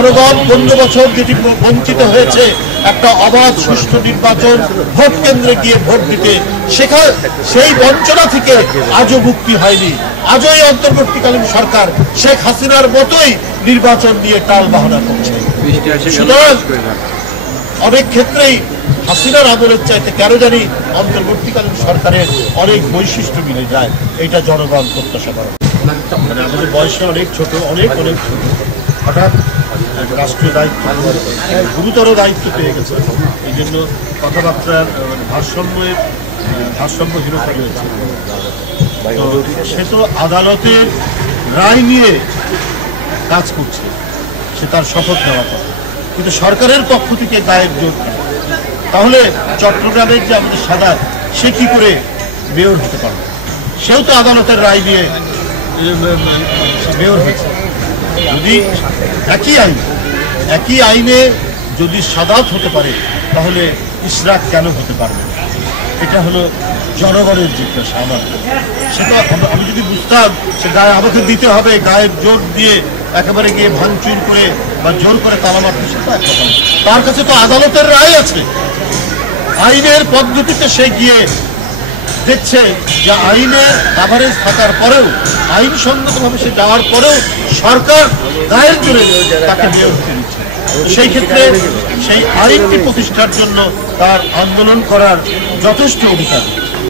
জনগণ 15 বছর যেটি বঞ্চিত হয়েছে একটা অবাধ সুষ্ঠু নির্বাচন, ভোট কেন্দ্রে গিয়ে ভোট দিতে, সেই বঞ্চনা থেকে আজও মুক্তি হয়নি। আজও এই অন্তর্বর্তীকালীন সরকার শেখ হাসিনার মতোই নির্বাচন নিয়ে টাল বাহানা করছে। সুতরাং অনেক ক্ষেত্রেই হাসিনার আমলের চাইতে কেন জানি অন্তর্বর্তীকালীন সরকারের অনেক বৈশিষ্ট্য মিলে যায়, এটা জনগণ প্রত্যাশা করে। মানে আমাদের বয়সে অনেক ছোট, অনেক ছোট, হঠাৎ রাষ্ট্রীয় দায়িত্ব, গুরুতর দায়িত্ব পেয়ে গেছে। এই জন্য কথাবার্তার ভারসাম্যহীনতা রয়েছে। সে তো আদালতের রায় নিয়ে কাজ করছে, সে তার শপথ নেওয়া কথা, কিন্তু সরকারের পক্ষ থেকে গায়ের জোর। তাহলে চট্টগ্রামের যে আমাদের সাদা, সে কি করে মেয়র হতে পারবে? সেও তো আদালতের রায় নিয়ে মেয়র হয়েছে। যদি একই আইনে যদি সাদাত হতে পারে, তাহলে ইশরাক কেন হতে পারবে? এটা হলো জনগণের জিজ্ঞাসা আমার। সেটা আমি যদি বুঝতাম সে গায়ে আমাকে দিতে হবে, গায়ের জোর দিয়ে একেবারে গিয়ে ভাঙচুর করে বা জোর করে তালা মারতে, সেটা এক কথা। তার কাছে তো আদালতের রায় আছে, আইনের পদ্ধতিতে সে গিয়ে দেখছে যে আইনের কাভারেজ থাকার পরেও, আইনসঙ্গতভাবে সে যাওয়ার পরেও সরকার গায়ের জোরে তাকে মেয়র হতে দিচ্ছে। সেই ক্ষেত্রে সেই আইনটি প্রতিষ্ঠার জন্য তার আন্দোলন করার যথেষ্ট অধিকার।